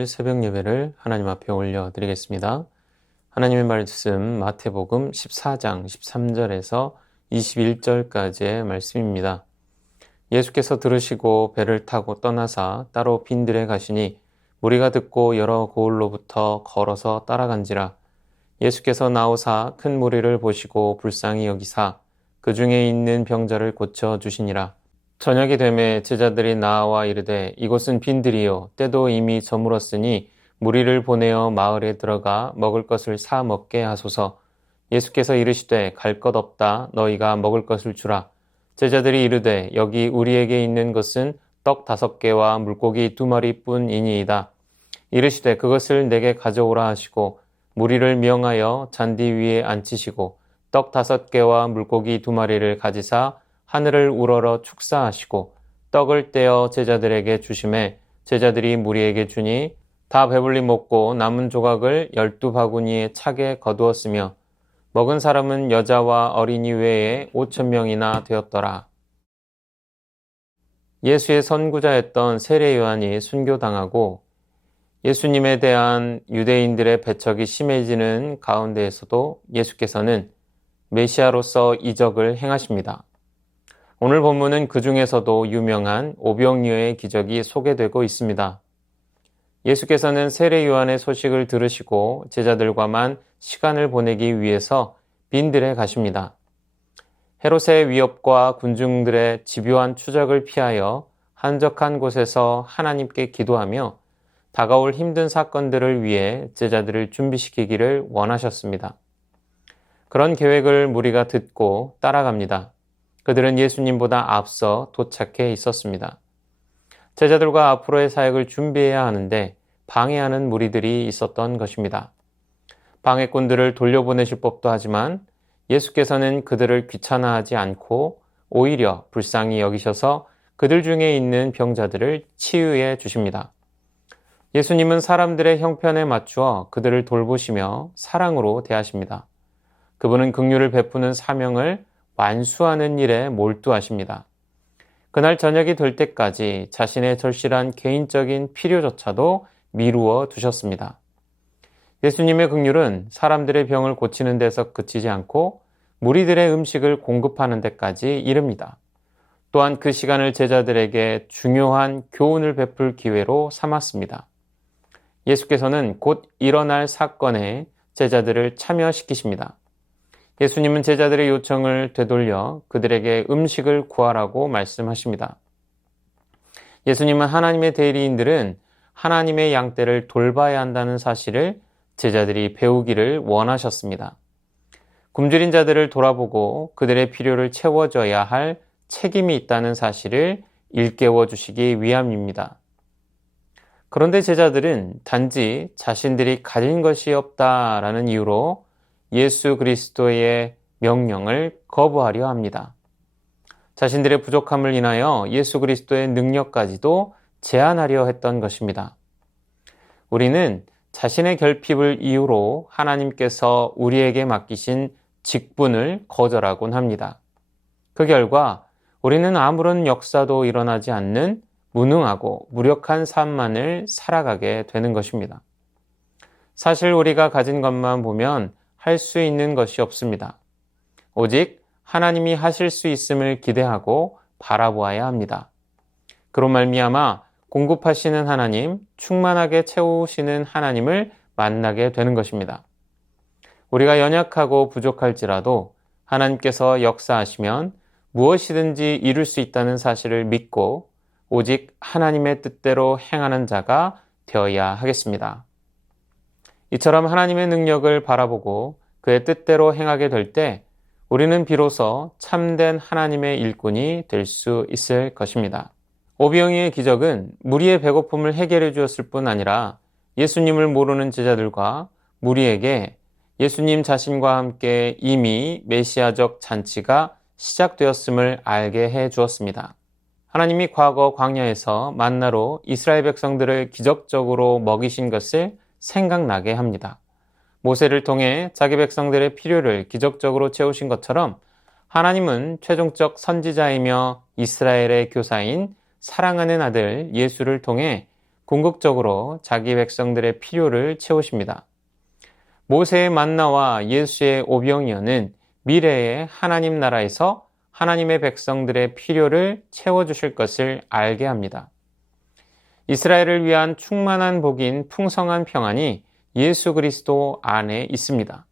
토요일 새벽 예배를 하나님 앞에 올려드리겠습니다. 하나님의 말씀 마태복음 14장 13절에서 21절까지의 말씀입니다. 예수께서 들으시고 배를 타고 떠나사 따로 빈들에 가시니 무리가 듣고 여러 고을로부터 걸어서 따라간지라. 예수께서 나오사 큰 무리를 보시고 불쌍히 여기사 그 중에 있는 병자를 고쳐 주시니라. 저녁이 되매 제자들이 나와 이르되 이곳은 빈들이요 때도 이미 저물었으니 무리를 보내어 마을에 들어가 먹을 것을 사 먹게 하소서. 예수께서 이르시되 갈 것 없다 너희가 먹을 것을 주라. 제자들이 이르되 여기 우리에게 있는 것은 떡 5개와 물고기 2마리뿐이니이다. 이르시되 그것을 내게 가져오라 하시고 무리를 명하여 잔디 위에 앉히시고 떡 5개와 물고기 2마리를 가지사 하늘을 우러러 축사하시고 떡을 떼어 제자들에게 주시매 제자들이 무리에게 주니 다 배불리 먹고 남은 조각을 12바구니에 차게 거두었으며 먹은 사람은 여자와 어린이 외에 5,000명이나 되었더라. 예수의 선구자였던 세례 요한이 순교당하고 예수님에 대한 유대인들의 배척이 심해지는 가운데에서도 예수께서는 메시아로서 이적을 행하십니다. 오늘 본문은 그 중에서도 유명한 오병이어의 기적이 소개되고 있습니다. 예수께서는 세례 요한의 소식을 들으시고 제자들과만 시간을 보내기 위해서 빈들에 가십니다. 헤롯의 위협과 군중들의 집요한 추적을 피하여 한적한 곳에서 하나님께 기도하며 다가올 힘든 사건들을 위해 제자들을 준비시키기를 원하셨습니다. 그런 계획을 무리가 듣고 따라갑니다. 그들은 예수님보다 앞서 도착해 있었습니다. 제자들과 앞으로의 사역을 준비해야 하는데 방해하는 무리들이 있었던 것입니다. 방해꾼들을 돌려보내실 법도 하지만 예수께서는 그들을 귀찮아하지 않고 오히려 불쌍히 여기셔서 그들 중에 있는 병자들을 치유해 주십니다. 예수님은 사람들의 형편에 맞추어 그들을 돌보시며 사랑으로 대하십니다. 그분은 긍휼을 베푸는 사명을 완수하는 일에 몰두하십니다. 그날 저녁이 될 때까지 자신의 절실한 개인적인 필요조차도 미루어 두셨습니다. 예수님의 긍휼은 사람들의 병을 고치는 데서 그치지 않고 무리들의 음식을 공급하는 데까지 이릅니다. 또한 그 시간을 제자들에게 중요한 교훈을 베풀 기회로 삼았습니다. 예수께서는 곧 일어날 사건에 제자들을 참여시키십니다. 예수님은 제자들의 요청을 되돌려 그들에게 음식을 구하라고 말씀하십니다. 예수님은 하나님의 대리인들은 하나님의 양떼를 돌봐야 한다는 사실을 제자들이 배우기를 원하셨습니다. 굶주린 자들을 돌아보고 그들의 필요를 채워줘야 할 책임이 있다는 사실을 일깨워 주시기 위함입니다. 그런데 제자들은 단지 자신들이 가진 것이 없다라는 이유로 예수 그리스도의 명령을 거부하려 합니다. 자신들의 부족함을 인하여 예수 그리스도의 능력까지도 제한하려 했던 것입니다. 우리는 자신의 결핍을 이유로 하나님께서 우리에게 맡기신 직분을 거절하곤 합니다. 그 결과 우리는 아무런 역사도 일어나지 않는 무능하고 무력한 삶만을 살아가게 되는 것입니다. 사실 우리가 가진 것만 보면 할 수 있는 것이 없습니다. 오직 하나님이 하실 수 있음을 기대하고 바라보아야 합니다. 그로 말미암아 공급하시는 하나님, 충만하게 채우시는 하나님을 만나게 되는 것입니다. 우리가 연약하고 부족할지라도 하나님께서 역사하시면 무엇이든지 이룰 수 있다는 사실을 믿고 오직 하나님의 뜻대로 행하는 자가 되어야 하겠습니다. 이처럼 하나님의 능력을 바라보고 그의 뜻대로 행하게 될 때 우리는 비로소 참된 하나님의 일꾼이 될 수 있을 것입니다. 오병이어의 기적은 무리의 배고픔을 해결해 주었을 뿐 아니라 예수님을 모르는 제자들과 무리에게 예수님 자신과 함께 이미 메시아적 잔치가 시작되었음을 알게 해 주었습니다. 하나님이 과거 광야에서 만나로 이스라엘 백성들을 기적적으로 먹이신 것을 생각나게 합니다. 모세를 통해 자기 백성들의 필요를 기적적으로 채우신 것처럼 하나님은 최종적 선지자이며 이스라엘의 교사인 사랑하는 아들 예수를 통해 궁극적으로 자기 백성들의 필요를 채우십니다. 모세의 만나와 예수의 오병이어는 미래의 하나님 나라에서 하나님의 백성들의 필요를 채워주실 것을 알게 합니다. 이스라엘을 위한 충만한 복인 풍성한 평안이 예수 그리스도 안에 있습니다.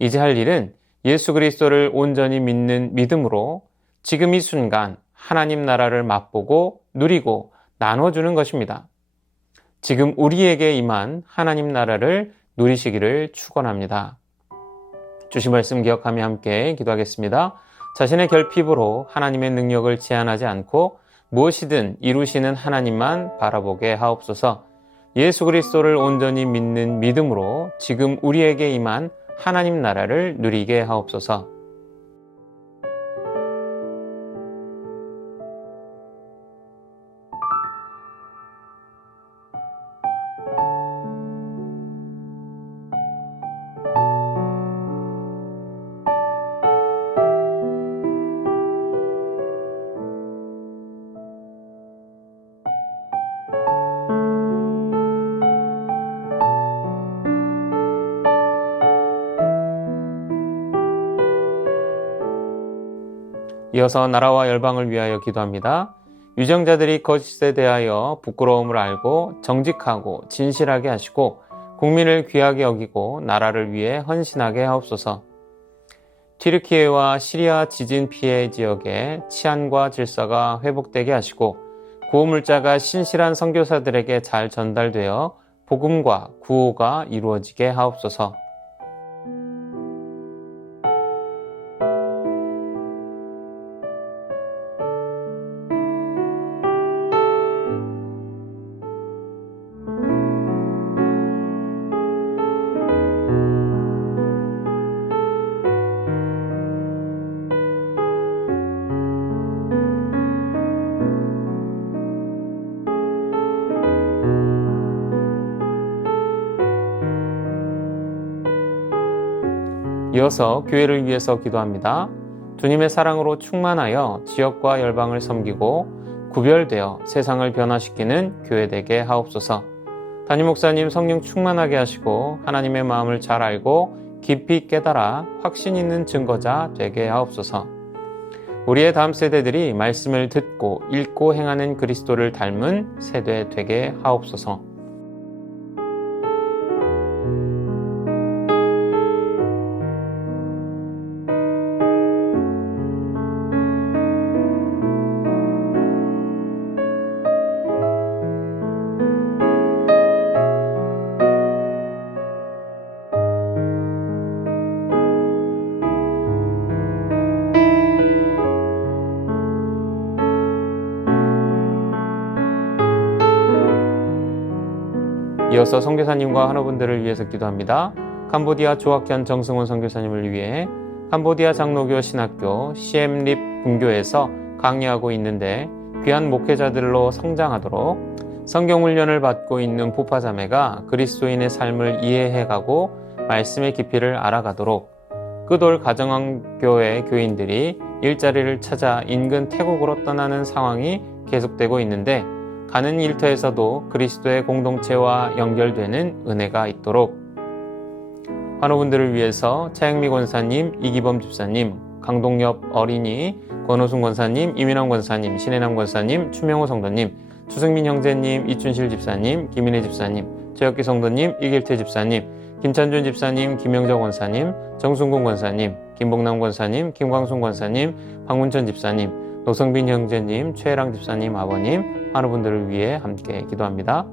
이제 할 일은 예수 그리스도를 온전히 믿는 믿음으로 지금 이 순간 하나님 나라를 맛보고 누리고 나눠주는 것입니다. 지금 우리에게 임한 하나님 나라를 누리시기를 축원합니다. 주신 말씀 기억하며 함께 기도하겠습니다. 자신의 결핍으로 하나님의 능력을 제한하지 않고 무엇이든 이루시는 하나님만 바라보게 하옵소서. 예수 그리스도를 온전히 믿는 믿음으로 지금 우리에게 임한 하나님 나라를 누리게 하옵소서. 이어서 나라와 열방을 위하여 기도합니다. 유정자들이 거짓에 대하여 부끄러움을 알고 정직하고 진실하게 하시고 국민을 귀하게 여기고 나라를 위해 헌신하게 하옵소서. 튀르키예와 시리아 지진 피해 지역에 치안과 질서가 회복되게 하시고 구호물자가 신실한 선교사들에게 잘 전달되어 복음과 구호가 이루어지게 하옵소서. 이어서 교회를 위해서 기도합니다. 주님의 사랑으로 충만하여 지역과 열방을 섬기고 구별되어 세상을 변화시키는 교회 되게 하옵소서. 담임 목사님 성령 충만하게 하시고 하나님의 마음을 잘 알고 깊이 깨달아 확신 있는 증거자 되게 하옵소서. 우리의 다음 세대들이 말씀을 듣고 읽고 행하는 그리스도를 닮은 세대 되게 하옵소서. 이어서 선교사님과 환우분들을 위해서 기도합니다. 캄보디아 조학현 정승훈 선교사님을 위해 캄보디아 장로교 신학교 시엠립 분교에서 강의하고 있는데 귀한 목회자들로 성장하도록 성경훈련을 받고 있는 부파자매가 그리스도인의 삶을 이해해가고 말씀의 깊이를 알아가도록 끄돌 가정교회 교인들이 일자리를 찾아 인근 태국으로 떠나는 상황이 계속되고 있는데 가는 일터에서도 그리스도의 공동체와 연결되는 은혜가 있도록 환우분들을 위해서 차영미 권사님, 이기범 집사님, 강동엽 어린이, 권호순 권사님, 이민환 권사님, 신혜남 권사님, 추명호 성도님, 추승민 형제님, 이춘실 집사님, 김인혜 집사님, 최혁기 성도님, 이길태 집사님, 김찬준 집사님, 김영정 권사님, 정순군 권사님, 김복남 권사님, 김광순 권사님, 박문천 집사님, 노성빈 형제님, 최혜랑 집사님, 아버님, 환우분들을 위해 함께 기도합니다.